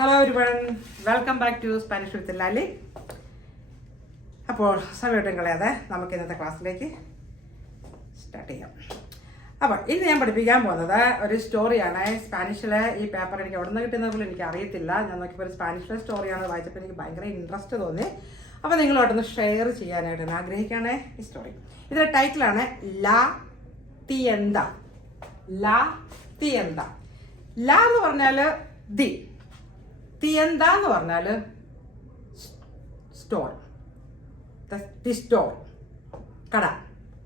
Hello everyone, welcome back to Spanish with Lali. അപ്പോൾ സമയം കളയാതെ നമുക്ക് ഇന്നത്തെ ക്ലാസ്സിലേക്ക് സ്റ്റാർട്ട് ചെയ്യാം. അപ്പോൾ ഇന്ന് ഞാൻ പഠിപ്പിക്കാൻ പോകുന്നത് ഒരു സ്റ്റോറിയാണ്. സ്പാനിഷിലെ ഈ പേപ്പർ എനിക്ക് എവിടെ നിന്ന് കിട്ടുന്നത് പോലും എനിക്ക് അറിയത്തില്ല. ഞാൻ നോക്കിയപ്പോൾ ഒരു സ്പാനിഷിലെ സ്റ്റോറിയാണ് വായിച്ചപ്പോൾ എനിക്ക് ഭയങ്കര ഇൻട്രസ്റ്റ് തോന്നി. അപ്പോൾ നിങ്ങളോട്ടൊന്ന് ഷെയർ ചെയ്യാനായിട്ട് ഞാൻ ആഗ്രഹിക്കുകയാണ് ഈ സ്റ്റോറി. ഇതിൻ്റെ ടൈറ്റിലാണ് ലാ തിയന്ത. ലാ തിയന്ത. ലാ എന്ന് പറഞ്ഞാൽ ദി, തിയന്ത എന്ന് പറഞ്ഞാൽ സ്റ്റോർ, ദി സ്റ്റോർ, കട,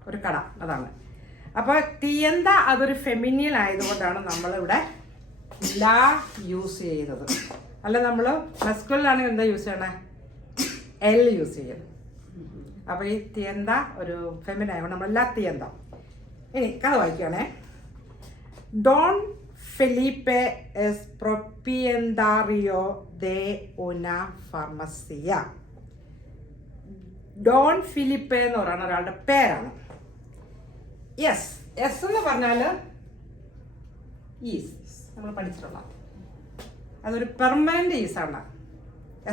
ഒരു കട, അതാണ്. അപ്പോൾ തിയന്ത അതൊരു ഫെമിനിയൻ ആയതുകൊണ്ടാണ് നമ്മളിവിടെ ലാ യൂസ് ചെയ്യുന്നത്. അല്ല, നമ്മൾ മസ്കുലിനാണെങ്കിൽ എന്താ യൂസ് ചെയ്യണേ? എൽ യൂസ് ചെയ്യുന്നത്. അപ്പോൾ ഈ തിയന്ത ഒരു ഫെമിനിൻ ആയതുകൊണ്ട് നമ്മൾ ലാ തിയന്ത. ഇനി കഥ വായിക്കുകയാണേ. Don Felipe es propietario de una farmacia. Don Felipe എന്ന് പറയുന്ന ഒരാളുടെ പേരാണ്. എസ് എന്ന് പറഞ്ഞാൽ ഈസ്, നമ്മൾ പഠിച്ചിട്ടുള്ള അതൊരു പെർമനന്റ് ഈസാണ്.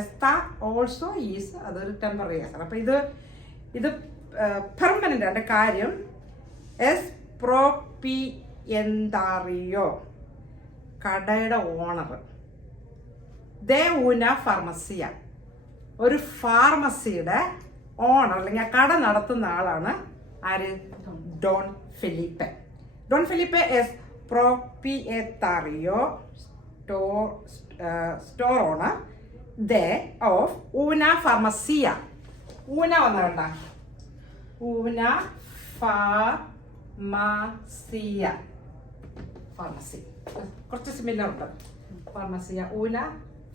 എസ്ത ഓൾസോ ഈസ്, അതൊരു ടെമ്പററി ഈസാണ്. അപ്പം ഇത് പെർമനന്റ് ആണ്. കാര്യം എസ് പ്രോപ്പിയന്താറിയോ, കടയുടെ ഓണർ. ദേ ഊന ഫാർമസിയ, ഒരു ഫാർമസിയുടെ ഓണർ അല്ലെങ്കിൽ കട നടത്തുന്ന ആളാണ് ആര്? Don Felipe. ഡോൺ ഫെലിപ്പെ എസ് പ്രോപ്പിയത്താറിയോ, സ്റ്റോർ ഓണർ ദേ ഓഫ് ഊന ഫാർമസിയ. ഊന വന്നണ്ട, ഊന ഫാർമസിയ, ഫാർമസി കുറച്ച് സിമിലർ ഉണ്ട്. ഫാർമസിയ ഊന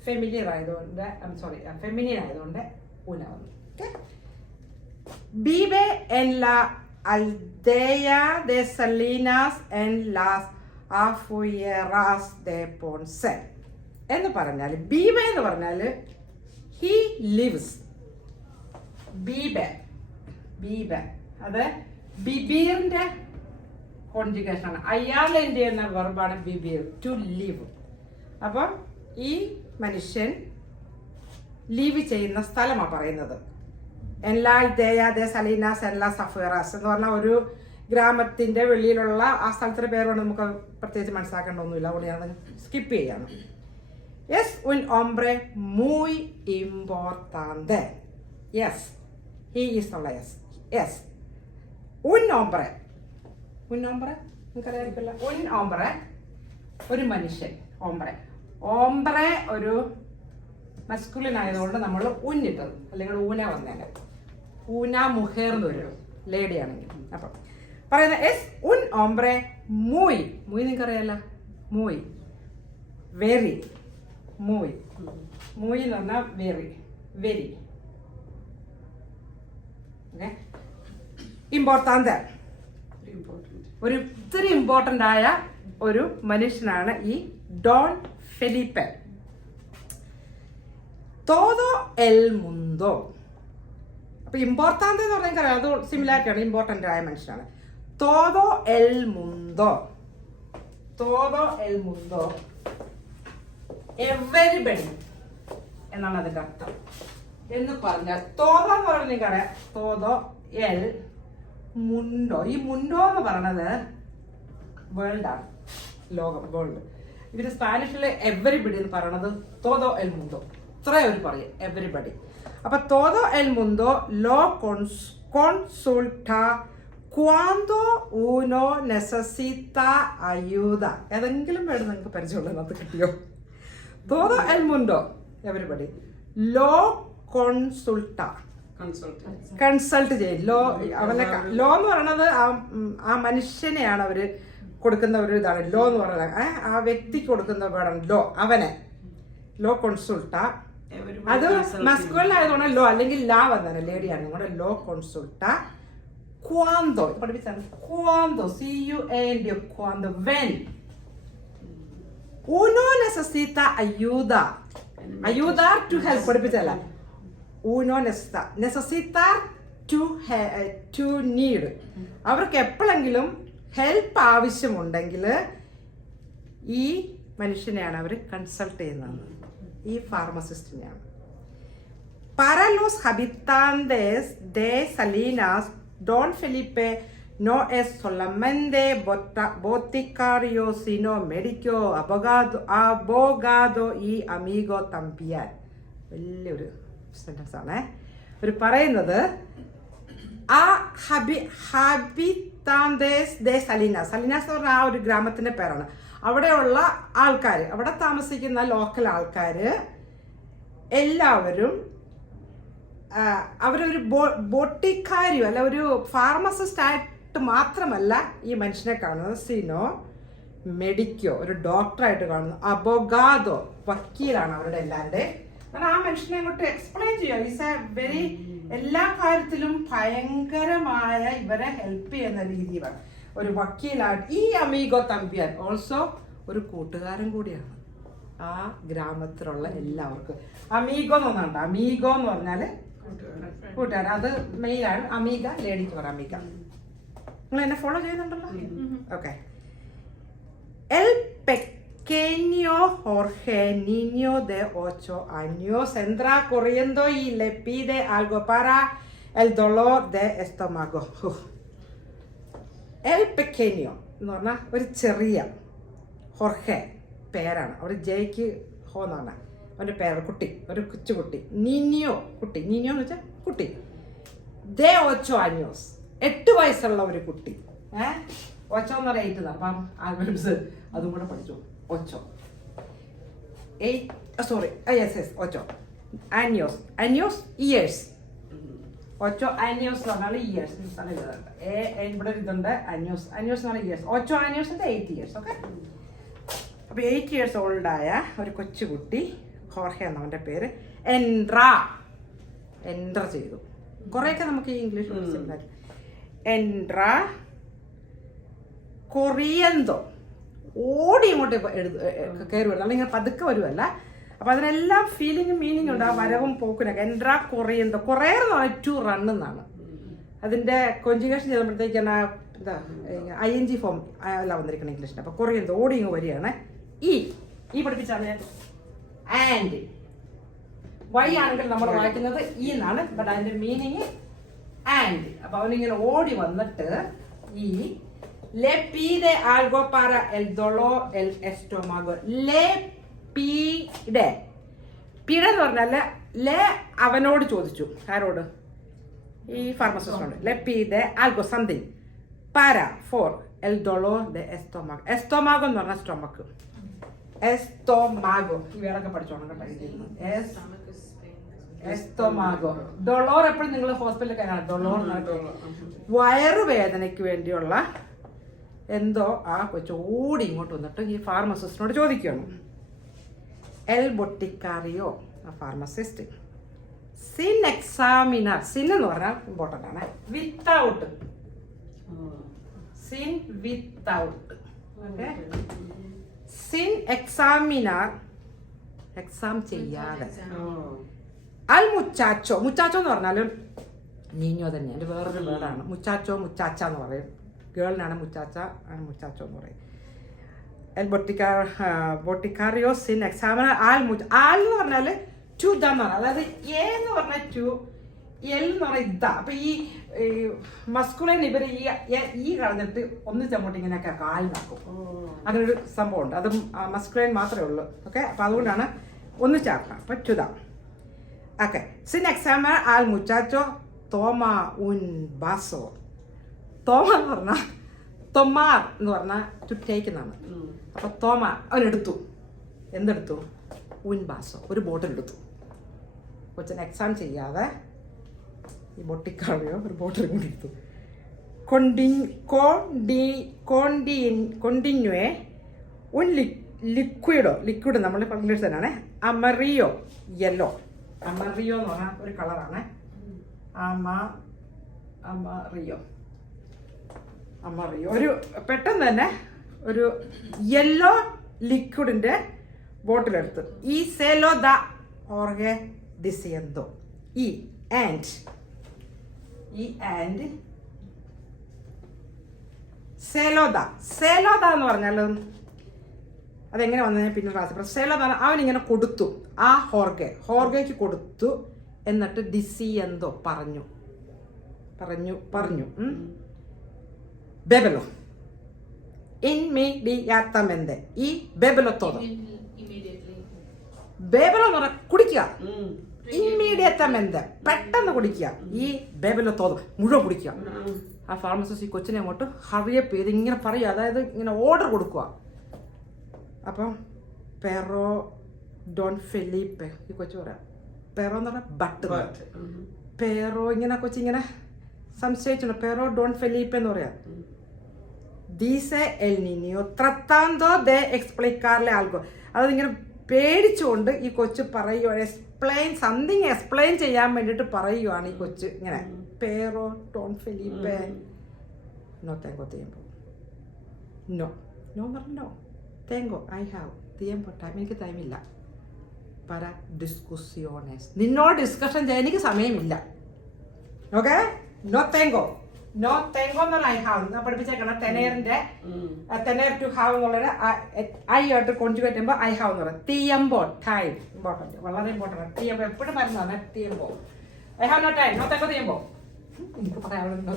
ഫെമിലിയർ ആയതുകൊണ്ട്, ഫെമിനിയൻ ആയതുകൊണ്ട് ഊന വന്നു. Vive en la aldea de Salinas en las afueras de Ponce. എന്ന് പറഞ്ഞാൽ ബീബെ എന്ന് പറഞ്ഞാൽ ഹി ലിവ്സ്. ബീബെ, ബീബെ അത് ബിബീറിന്റെ കോൺജുഗേഷൻ ആണ്. അയാളെൻ്റെ എന്ന വെർബാണ് ബിബീർ, ടു ലിവ്. അപ്പം ഈ മനുഷ്യൻ ലീവ് ചെയ്യുന്ന സ്ഥലമാണ് പറയുന്നത്. എല്ലാ ദേ സലീനാസ് എല്ലാ സഫേറാസ് എന്ന് പറഞ്ഞാൽ ഒരു ഗ്രാമത്തിന്റെ വെളിയിലുള്ള ആ സ്ഥലത്തിന്റെ പേരുകൊണ്ട് നമുക്ക് പ്രത്യേകിച്ച് മനസ്സിലാക്കേണ്ടതൊന്നുമില്ല, അതുകൊണ്ട് ഞാൻ സ്കിപ്പ് ചെയ്യാണ്. യെസ് ഉൻ ഓംബ്രെ മൂയ് ഇമ്പോർട്ടാന്തെ. യെസ്, ഹി ഈസ് ഉള്ള യെസ്. യെസ് ഉൻ ഓംബ്രെ, ഉൻ ഓംബ്രെ നിങ്ങൾക്കറിയാറില്ല. ഉൻ ഓംബ്രെ ഒരു മനുഷ്യൻ. ഓംബ്രെ, ഓംബ്രെ ഒരു മസ്കുലിൻ ആയതുകൊണ്ട് നമ്മൾ ഉന്നിട്ടത്, അല്ലെങ്കിൽ ഊന വന്നേനെ. ഊന മുഹേർ എന്ന് വരും ലേഡി ആണെങ്കിൽ. അപ്പം പറയുന്ന എസ് ഉൻ ഓംബ്രെ മൂയ്. മൂയ് നിങ്ങൾക്കറിയാല്ല, മൂയ്, വെരി. മൂയ്, മൂയ് എന്ന് പറഞ്ഞാൽ വെരി, വെരി. ഓക്കെ, ഇമ്പോർട്ടാന്ത്, ഒരു ഇത്തിരി ഇമ്പോർട്ടൻ്റ് ആയ ഒരു മനുഷ്യനാണ് ഈ ഡോൺ ഫെലിപ്പെ. തോതോ എൽ മുന്തോ. അപ്പൊ ഇമ്പോർട്ടാന്ത് എന്ന് പറഞ്ഞാൽ അത് സിമിലാരിറ്റി ആണ്, ഇമ്പോർട്ടൻ്റ് ആയ മനുഷ്യനാണ്. തോതോ എൽ മുന്തോ, തോതോ എൽ മുന്തോ, എവരിബഡി എന്നാണ് അതിന്റെ അർത്ഥം. എന്ന് പറഞ്ഞാൽ തോതോ എന്ന് പറഞ്ഞാൽ നിങ്ങൾക്കറിയാം, തോതോ എൽ മുണ്ടോ. ഈ മുണ്ടോ എന്ന് പറയണത് വേൾഡ് ആണ്, ലോകം, വേൾഡ്. ഇവര് സ്പാനിഷില് എവരിബഡി എന്ന് പറയണത് തോതോ എൽ മുണ്ടോ, ഇത്രയും അവർ പറയും, എവരിബഡി. അപ്പൊ തോതോ എൽ മുണ്ടോ ലോ കോൺസുൾട്ട ക്വാന്തോ ഊനോ നെസസിത്ത അയൂത. ഏതെങ്കിലും വേണം നിങ്ങൾക്ക് പരിചയമുള്ളത്, അത് കിട്ടിയോ? തോതോ എൽ മുണ്ടോ എവരിബഡി ലോ കോൺസുൾട്ട, കൺസൾട്ട് ചെയ്യും. ലോ, അവനെ ലോ എന്ന് പറയണത് ആ മനുഷ്യനെയാണ് അവര് കൊടുക്കുന്ന ഒരു ഇതാണ് ലോ എന്ന് പറയുന്നത്. ആ വ്യക്തിക്ക് കൊടുക്കുന്ന വേർഡാണ് ലോ, അവനെ. ലോ കോൺസുൾട്ട, അത് മസ്കുലിൻ ആയതുകൊണ്ട് ലോ, അല്ലെങ്കിൽ ലാ വന്നാണ് ലേഡിയാണ് നിങ്ങളുടെ. ലോ കോൺസുൾട്ട ക്വാന്തോ പഠിപ്പിച്ചാണ്. ക്വാന്തോ, CUANDO, ക്വാന്തോ, when uno necesita ayuda, ayudar to help പഠിപ്പിച്ചല്ല. uno necesita to need. അവർക്ക് എപ്പോഴെങ്കിലും ഹെൽപ്പ് ആവശ്യമുണ്ടെങ്കിൽ ഈ മനുഷ്യനെയാണ് അവർ കൺസൾട്ട് ചെയ്യുന്നത്. ഈ ഫാർമസിസ്റ്റിനെയാണ്. Para los habitantes de Salinas, Don Felipe no es solamente boticario, sino médico, abogado y amigo también. വലിയൊരു sentence ആണ്. ഒരു പറയുന്നത് ആ ഹാബിറ്റാൻഡേസ് ദേ സലീനാസ്, സലീനാസ് എന്ന് പറഞ്ഞാൽ ആ ഒരു ഗ്രാമത്തിന്റെ പേരാണ്. അവിടെയുള്ള ആൾക്കാർ, അവിടെ താമസിക്കുന്ന ലോക്കൽ ആൾക്കാർ എല്ലാവരും അവരൊരു ബോട്ടിക്കാരിയോ അല്ല ഒരു ഫാർമസിസ്റ്റ് ആയിട്ട് മാത്രമല്ല ഈ മനുഷ്യനെ കാണുന്നത്, സിനോ മെഡിക്കോ ഒരു ഡോക്ടറായിട്ട് കാണുന്നു, അബോഗാദോ വക്കീലാണ് അവരുടെ എല്ലാവരുടെ. കാരണം ആ മനുഷ്യനെ അങ്ങോട്ട് എക്സ്പ്ലെയിൻ ചെയ്യാം. ഈസ് എ വെരി എല്ലാ കാര്യത്തിലും ഭയങ്കരമായ ഇവരെ ഹെൽപ്പ് ചെയ്യുന്ന രീതിയിലാണ് ഒരു വക്കീലായിട്ട്. ഈ അമീഗോ തമ്പിയാൻ ഓൾസോ ഒരു കൂട്ടുകാരൻ കൂടിയാണ് ആ ഗ്രാമത്തിലുള്ള എല്ലാവർക്കും. അമീഗോ എന്ന് പറഞ്ഞാൽ അമീഗോ എന്ന് പറഞ്ഞാല് കൂട്ടുകാരൻ, അത് മെയിലാണ്. അമീഗ ലേഡിക്ക് പറയാം അമീഗ. നിങ്ങൾ എന്നെ ഫോളോ ചെയ്യുന്നുണ്ടല്ലോ? Okay. L pequeño Jorge, niño de 8 años, entra corriendo y le pide algo para el dolor de estómago. El pequeño എന്ന് പറഞ്ഞാൽ ഒരു ചെറിയ, ഹോർഹെ പേരാണ്, അവിടെ ജയ്ക്ക് ഹോ എന്ന് പറഞ്ഞാൽ അവൻ്റെ പേരാണ്, കുട്ടി, ഒരു കൊച്ചുകുട്ടി. നീനിയോ കുട്ടി, നീനിയോ എന്ന് വെച്ചാൽ കുട്ടി. ദേ 8 años 8 വയസ്സുള്ള ഒരു കുട്ടി. 8 എന്ന് പറഞ്ഞാൽ 8 അപ്പം ആൽബംസ് അതും കൂടെ പഠിച്ചു. 8 años years. 8 años എന്ന് പറഞ്ഞാൽ ഇയേഴ്സ്. ഇവിടെ ഇതുണ്ട് años എന്ന് പറഞ്ഞാൽ ഇയേഴ്സ്. 8 años 8 years. ഓക്കെ. അപ്പോൾ 8 years ഓൾഡായ ഒരു കൊച്ചുകുട്ടി, ഹോർഹെ എന്നവൻ്റെ പേര്, എൻട്ര ചെയ്തു. കുറേയൊക്കെ നമുക്ക് ഈ ഇംഗ്ലീഷ് മനസ്സിലാക്കും. എൻട്ര കൊറിയന്തോ, ഓടി ഇങ്ങോട്ട് കയറി വരുന്നത്, അല്ലെങ്കിൽ പതുക്കെ വരുമല്ല. അപ്പം അതിനെല്ലാം ഫീലിങ്ങും മീനിങ്ങും ഉണ്ട്, ആ വരവും പോക്കിനൊക്കെ. എൻട്രാ കൊറിയന്തോ, കുറേ എന്ന് പറഞ്ഞാൽ ടു റൺ എന്നാണ് അതിൻ്റെ കോൺജുഗേഷൻ ചെയ്യുമ്പോഴത്തേക്കാണ് എന്താ ING ഫോം അല്ല വന്നിരിക്കണം ഇംഗ്ലീഷിന്. അപ്പോൾ കൊറിയന്തോ ഓടി ഇങ്ങ് വരികയാണ്. ഈ പഠിപ്പിച്ചാണ് ആൻഡ് വൈ ആണെങ്കിൽ നമ്മൾ വായിക്കുന്നത് ഈ എന്നാണ്, ബട്ട് അതിൻ്റെ മീനിങ് ആൻഡ്. അപ്പോൾ അവനിങ്ങനെ ഓടി വന്നിട്ട് ഈ le pide algo para el dolor el estómago. le pide എന്ന് പറഞ്ഞാൽ le അവനോട് ചോദിച്ചു. ആരോട്? ഈ ഫാർമസിസ്റ്റോട്. le pide algo something para for el dolor de estómago. estómago എന്ന് പറഞ്ഞാൽ സ്റ്റൊമക്ക്. എസ്റ്റോമാഗോ ഇവയൊക്കെ പഠിച്ചോണം കേട്ടോ. എസ്റ്റോമാഗോ. ഡൊളോർ എപ്പോഴും നിങ്ങൾ ഹോസ്പിറ്റലിൽ കാണാം. ഡൊളോർ വയറുവേദനയ്ക്ക് വേണ്ടിയുള്ള എന്തോ ആ കൊച്ചു ഓടി ഇങ്ങോട്ട് വന്നിട്ട് ഈ ഫാർമസിസ്റ്റിനോട് ചോദിക്കുകയാണ്. എൽ ബൊട്ടിക്കാറിയോ ആ ഫാർമസിസ്റ്റ്. സിൻ എക്സാമിനർ, സിൻ എന്ന് പറഞ്ഞാൽ ഇമ്പോർട്ടൻ്റ് ആണ്. വിത്തൗട്ട്, സിൻ വിത്തൗട്ട്. ഓക്കെ. സിൻ എക്സാമിനർ എക്സാം ചെയ്യാതെ. അൽ മുച്ചാച്ചോ, മുച്ചാച്ചോ എന്ന് പറഞ്ഞാലും നീഞ്ഞോ തന്നെ, എൻ്റെ വേറൊരു വേർഡാണ്. മുച്ചാച്ച എന്ന് പറയും. ഗേളിനാണ് മുച്ചാച്ച, മുച്ചാച്ചോ എന്ന് പറയും. എൽ ബൊട്ടിക്കാറിയോ സിൻ എക്സാമിനർ ആൽ എന്ന് പറഞ്ഞാൽ ടു ദ എന്ന് പറഞ്ഞാൽ, അതായത് എ എന്ന് പറഞ്ഞാൽ ടു, എൽ എന്ന് പറഞ്ഞാൽ ഇതാ. അപ്പൊ ഈ മസ്കുലൈൻ ഇവർ ഈ കളഞ്ഞിട്ട് ഒന്നിച്ചങ്ങോട്ട് ഇങ്ങനെയൊക്കെ കാലിനാക്കും. അങ്ങനെ ഒരു സംഭവം ഉണ്ട്. അത് മസ്കുലൈൻ മാത്രമേ ഉള്ളൂ. ഓക്കെ. അപ്പൊ അതുകൊണ്ടാണ് ഒന്നിച്ചാക്കണം. അപ്പൊ ടു ദ. ഓക്കെ. സിൻ എക്സാമിനർ ആൽ മുച്ചാച്ചോ തോമ ഉൻ ബാസോ. തോമ എന്ന് പറഞ്ഞാൽ തൊമാർ എന്ന് പറഞ്ഞാൽ ടു ടേക്ക് എന്നാണ്. അപ്പൊ തോമ അവനെടുത്തു. എന്തെടുത്തു? ഉൻ ബാസോ, ഒരു ബോട്ടിൽ എടുത്തു. കൊച്ചിന് എക്സാം ചെയ്യാതെ ഈ ബൊട്ടിക്കാറിയോ ഒരു ബോട്ടിൽ കൂടി എടുത്തു. കൊണ്ടിന്യൂേ ഉൻ ലിക്വിഡ് നമ്മൾ ഇംഗ്ലീഷ് തന്നെയാണ്. അമറിയോ യെല്ലോ. അമറിയോ എന്ന് പറഞ്ഞാൽ ഒരു കളറാണ്. അമറിയോ ഒരു പെട്ടെന്ന് തന്നെ ഒരു യെല്ലോ ലിക്വിഡിന്റെ ബോട്ടിലെടുത്ത് ഈ സെലോ ദ ഓർഗെ ദിസിയന്തോ. ഈ ആൻഡ് സെലോദ എന്ന് പറഞ്ഞാൽ അതെങ്ങനെ വന്നതിന് പിന്നെ ക്ലാസ് സെല പറഞ്ഞാൽ അവനിങ്ങനെ കൊടുത്തു ആ ഹോർഗയ്ക്ക് കൊടുത്തു. എന്നിട്ട് ഡിസിയെന്തോ പറഞ്ഞു. ബെബലോ ഇൻമീഡിയത്തമെന്തെ ഈ ബെബലോ തോന്നോ ബേബലോ എന്ന് പറഞ്ഞാൽ കുടിക്കുക. ഇമ്മീഡിയത്തമെന്ത് പെട്ടെന്ന് കുടിക്കുക. ഈ ബേബലോ തോന്നും മുഴുവൻ കുടിക്കുക. ആ ഫാർമസിസ്റ്റ് ഈ കൊച്ചിനെ അങ്ങോട്ട് ഹറിയപ്പ് ചെയ്ത് ഇങ്ങനെ പറയുക, അതായത് ഇങ്ങനെ ഓർഡർ കൊടുക്കുക. അപ്പം പെറോ ഡോൺ ഫെലിപ്പെ ഈ കൊച്ചു പറയാം. പെറോ എന്ന് പറഞ്ഞാൽ ബട്ട്. പെറോ ഇങ്ങനെ കൊച്ചിങ്ങനെ സംശയിച്ചു. പെറോ ഡോൺ ഫെലിപ്പെ എന്ന് പറയാം. Dice el niño tratando de explicarle algo. അതായത് ഇങ്ങനെ പേടിച്ചുകൊണ്ട് ഈ കൊച്ചു പറയുക, എക്സ്പ്ലെയിൻ ചെയ്യാൻ വേണ്ടിയിട്ട് പറയുകയാണ് ഈ കൊച്ച് ഇങ്ങനെ. പേരോ ഡോൺ ഫെലിപ്പെ നോ തെങ്കോ തിയമ്പോ. നോ പറഞ്ഞോ തെങ്കോ ഐ ഹാവ് തിയമ്പോ ടൈം, എനിക്ക് ടൈമില്ല. പര ഡിസ്കുസിയോണേസ്, നിന്നോട് ഡിസ്കഷൻ ചെയ്യാൻ എനിക്ക് സമയമില്ല. ഓക്കെ, നോ തെങ്കോ എന്നുള്ള ഐ ഹാവ് പഠിപ്പിച്ചേക്കണം. തെനേർ ടു ഹാവ് എന്നുള്ളത് ഐ ആയിട്ട് കോൺജുഗേറ്റ് ചെയ്യുമ്പോൾ ഐ ഹാവ് എന്ന് പറയുന്നത്. തിയമ്പോ ടൈം ഇമ്പോർട്ടൻറ്റ്, വളരെ ഇമ്പോർട്ടൻ്റ്. തിയമ്പോ എപ്പോഴും പറയുന്നതാണ്. തിയമ്പോ ഐ ഹാവ് നോ ടൈം. നോ തെങ്കോ തിയമ്പോ. എനിക്ക് പറയാനുള്ളത് നോ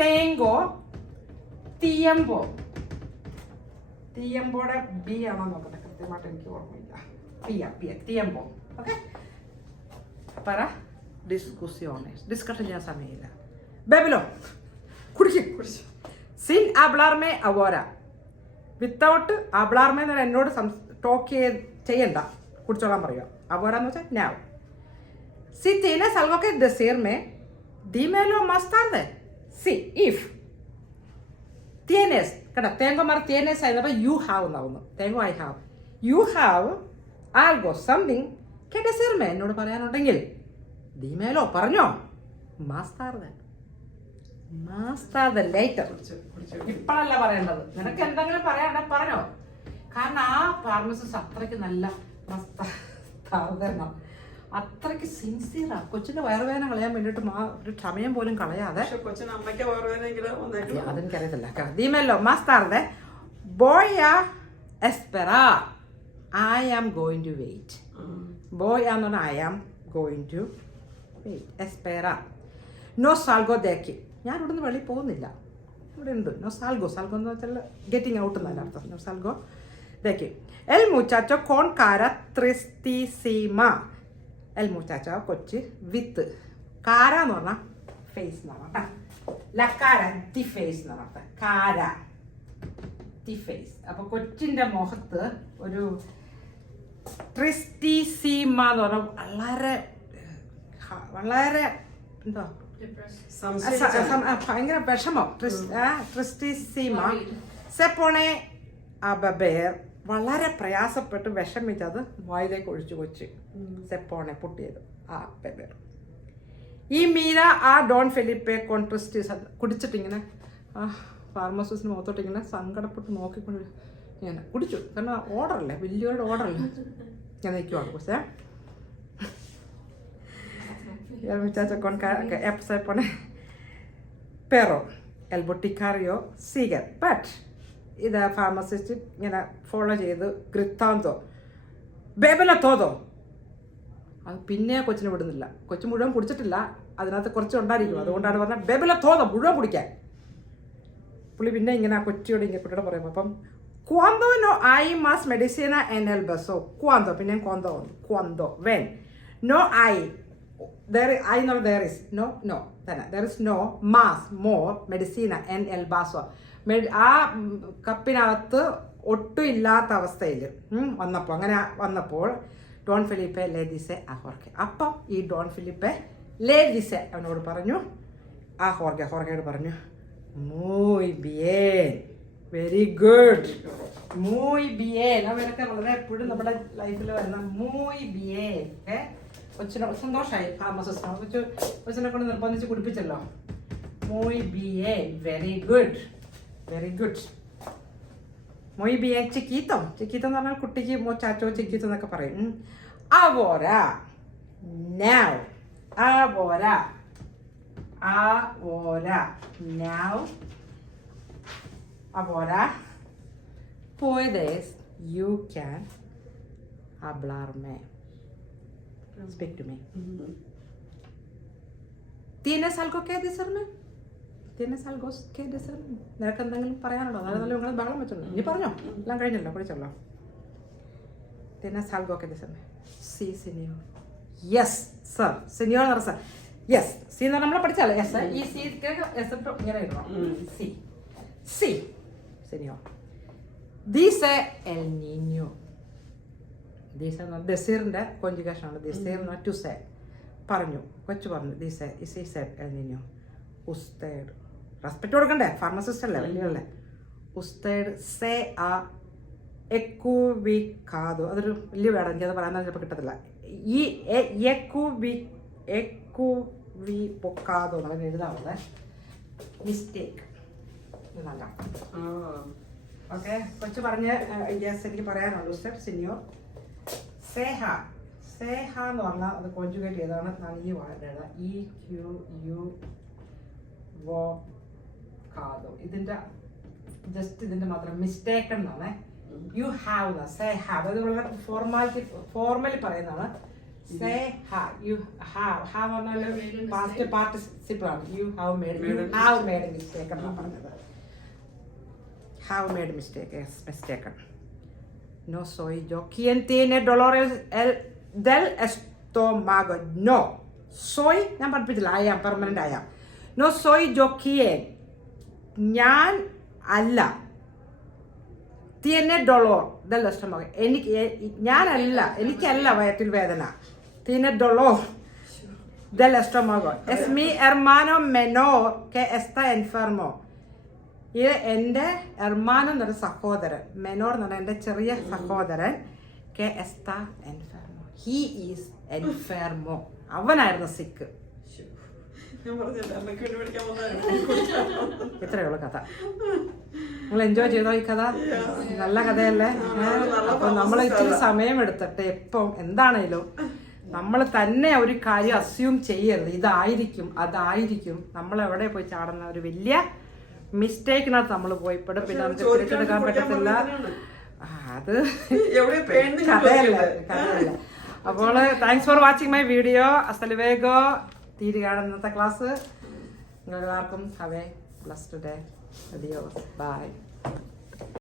തെങ്കോ തിയമ്പോ. തിയമ്പോടെ ബി ആണോ നോക്കട്ടെ, കൃത്യമായിട്ട് എനിക്ക് ഓർമ്മയില്ല. പിയ തിയമ്പോ. ഓക്കെ, പറ ഡിസ്കുസിയോണേസ്, ഡിസ്കഷൻ ചെയ്യാൻ സമയമില്ല. ബേബിലോ കുടിക്കും. സിൻ അബ്ലാർമേ അവോര, വിത്തൗട്ട് അബ്ലാർമേ എന്ന് എന്നോട് ടോക്ക് ചെയ്യണ്ട, കുടിച്ചോളാൻ പറയുക. അവോര എന്ന് വെച്ചാൽ നാവ്. C tienes algo que decirme, dímelo más tarde. Sí, if tienes, കേട്ടോ, tengo mar tienes ആയിരുന്നപ്പോൾ you have എന്നാവുന്നു. tengo I have. You have algo, something que decirme, എന്നോട് പറയാനുണ്ടെങ്കിൽ dímelo, പറഞ്ഞോ. más tarde later, ഇപ്പോഴല്ല പറയേണ്ടത്. നിനക്ക് എന്തെങ്കിലും പറയാണ്ട പറഞ്ഞോ. കാരണം ആ ഫാർമസിസ്റ്റ് അത്രയ്ക്ക് നല്ല അത്രയ്ക്ക് സിൻസിയറാ. കൊച്ചിന്റെ വയറുവേദന കളയാൻ വേണ്ടിയിട്ട് ഒരു സമയം പോലും കളയാതെ. അതെനിക്കറിയത്തില്ല. dímelo más tarde voy a esperar, I am going to wait. voy a no I am going to wait. espera. no salgo de aquí, ഞാൻ ഇവിടുന്ന് വെളിയിൽ പോകുന്നില്ല, ഇവിടെ ഉണ്ട്. no salgo എന്ന് വെച്ചാൽ ഗെറ്റിംഗ് ഔട്ട് എന്നല്ല അർത്ഥം. no salgo de aquí. el muchacho con cara tristísima. el muchacho കൊച്ച് വിത്ത് കാര എന്ന് പറഞ്ഞാൽ ഫേസ് എന്നാണ് കേട്ടോ. la cara the face എന്ന് പറഞ്ഞാൽ കാര the face. അപ്പൊ കൊച്ചിന്റെ മുഖത്ത് ഒരു ട്രിസ്റ്റിസീമ എന്ന് പറഞ്ഞാൽ വളരെ എന്തോ ഭയങ്കര വിഷമം. ട്രിസ്റ്റിസീമ സെപ്പോണെ അബബേർ, വളരെ പ്രയാസപ്പെട്ട് വിഷമിച്ചത് വായിലേക്ക് ഒഴിച്ചു കൊച്ച്. സെപ്പോണെ പൊട്ടിയത് ആ ബെബേർ. ഈ മീര ആ ഡോൺ ഫെലിപ്പെ കോൺട്രിസ്റ്റീസ് കുടിച്ചിട്ടിങ്ങനെ ആ ഫാർമസിസ്റ്റിന് മുഖത്തോട്ട് ഇങ്ങനെ സങ്കടപ്പെട്ട് നോക്കിക്കൊണ്ട് ഞാൻ കുടിച്ചു. കാരണം ഓർഡറല്ലേ, വലിയൊരു ഓർഡറല്ലേ. ഞാൻ നിൽക്കുവാണ് പക്ഷേ el muchacho con cara que se pone pero el boticario sigue, but ഇത് ഫാർമസിസ്റ്റ് ഇങ്ങനെ ഫോളോ ചെയ്ത് ഗൃത്താന്തോ ബേബല തോതോ. അത് പിന്നെ കൊച്ചിനെ വിടുന്നില്ല. കൊച്ചു മുഴുവൻ കുടിച്ചിട്ടില്ല, അതിനകത്ത് കുറച്ച് ഉണ്ടായിരിക്കും. അതുകൊണ്ടാണ് പറഞ്ഞത് ബേബല തോതോ മുഴുവൻ കുടിക്കാൻ. പുള്ളി പിന്നെ ഇങ്ങനെ ആ കൊച്ചിയോട് ഇങ്ങനെ കുട്ടിയോട് പറയുമ്പോൾ അപ്പം cuando no hay más medicina en el vaso, cuando പിന്നെ cuando when no hay there I know there is no there is no más more medicina en el vaso. ആ കപ്പിനകത്ത് ഒട്ടും ഇല്ലാത്ത അവസ്ഥയിൽ വന്നപ്പോൾ ഡോൺ ഫിലിപ്പെ ലേദിസെ ആ ഹോർഗെ. അപ്പം ഈ ഡോൺ ഫിലിപ്പെ ലേദിസെ അവനോട് പറഞ്ഞു, ആ ഹോർഗയോട് പറഞ്ഞു, muy bien, very good, muy bien. അവരൊക്കെ വളരെ എപ്പോഴും നമ്മുടെ ലൈഫിൽ വരുന്ന muy bien. കൊച്ചിനെ സന്തോഷമായി. ഫാർമസിസ്റ്റ് കൊച്ചിനെ കൊണ്ട് നിർബന്ധിച്ച് കുടിപ്പിച്ചല്ലോ. muy bien, very good. muy bien chiquito എന്ന് പറഞ്ഞാൽ കുട്ടിക്ക് മുച്ചാച്ചോ ചിക്കിത്തോ എന്നൊക്കെ പറയും. ahora now now ahora puedes, you can, hablarme. Speak to me. ¿Tienes algo que decirme? ¿Tienes algo que decirme? നിനക്ക് എന്തെങ്കിലും പറയാനുണ്ടോ? അതായത് നിങ്ങൾ ബഹളം വെച്ചോളൂ. നീ പറഞ്ഞോ, എല്ലാം കഴിഞ്ഞല്ലോ, കുടിച്ചല്ലോ. ¿Tienes algo que decirme? Sí, señor. Yes, sir. Señor, no, sir. Yes. Sí, no, നമ്മളെ പഠിച്ചാലോ. Yes, sir. ഈ sí എക്സെപ്റ്റ് ഇങ്ങനെ ഇടണം. Sí. Sí, señor. Dice el niño. Dice decirന്റെ conjugation ആണ്. Decir no to say. പറഞ്ഞു, കൊച്ചു പറഞ്ഞു. Dice, he said el niño. Usted. Respect കൊടുക്കണ്ടേ? Pharmacist അല്ലേ, വലിയല്ലേ. Usted se ha equivocado. അതൊരു വലിയ വേണം, എനിക്കത് പറയാൻ ചിലപ്പോൾ കിട്ടത്തില്ല. ഈ equivocado എന്നൊക്കെ എഴുതാവുന്നത് മിസ്റ്റേക്ക് എന്നല്ല. ഓക്കെ, കൊച്ചു പറഞ്ഞ് യെസ് എനിക്ക് പറയാനുള്ളൂ. സ്റ്റെപ്പ് സിനിയോർ. സേഹ. സേഹ എന്ന് പറഞ്ഞാൽ അത് കോൺജുഗേറ്റ് ചെയ്താണ്. ഞാൻ ഈ വാർഡ് EQUVOCADO. ഇതിൻ്റെ ജസ്റ്റ് ഇതിൻ്റെ മാത്രം മിസ്റ്റേക്ക് എന്നാണ്. യു ഹാവ് സേ ഹാവ്, അത് വളരെ ഫോർമലി പറയുന്നതാണ്. Say have, you have. Have പറഞ്ഞാൽ പാസ്റ്റ് പാർട്ടിസിപ്പിൾ ആണ്. യു ഹാവ് മേഡ് മിസ്റ്റേക്ക് എന്നാണ് പറഞ്ഞത്. Have made mistake. No soy yo quien tiene dolores del estómago. No soy, ഞാൻ പഠിപ്പിച്ചില്ല. I am permanent I am. No soy yo quien, ഞാൻ അല്ല. Tiene dolor del estómago, ഞാനല്ല, എനിക്കല്ല വയറ്റിൽ വേദന. Tiene dolor del estómago. Es mi hermano menor que está enfermo. ഇത് എൻ്റെ hermano എന്നൊരു സഹോദരൻ, മെനോർ എന്ന് പറഞ്ഞാൽ എൻ്റെ ചെറിയ സഹോദരൻ. que está enfermo. He is enfermo. അവനായിരുന്നു സിക്ക്. ഇത്രയേ ഉള്ളൂ കഥ. നിങ്ങൾ എൻജോയ് ചെയ്തോ ഈ കഥ? നല്ല കഥയല്ലേ? അപ്പൊ നമ്മൾ ഇച്ചിരി സമയം എടുത്തിട്ട് എപ്പം എന്താണേലും നമ്മൾ തന്നെ ഒരു കാര്യം അസ്യൂം ചെയ്യരുത്. ഇതായിരിക്കും അതായിരിക്കും. നമ്മൾ എവിടെ പോയി ചാടുന്ന ഒരു വലിയ മിസ്റ്റേക്കിനകത്ത് നമ്മൾ പോയിപ്പെടും. പിന്നെ നമുക്ക് തിരിച്ചെടുക്കാൻ പറ്റത്തില്ല. അത് കഥയല്ല. അപ്പോൾ thanks for watching my video. ഹasta luego. തീരുകയാണ് ഇന്നത്തെ ക്ലാസ്. നിങ്ങളെല്ലാവർക്കും have a blessed day. Adios. Bye.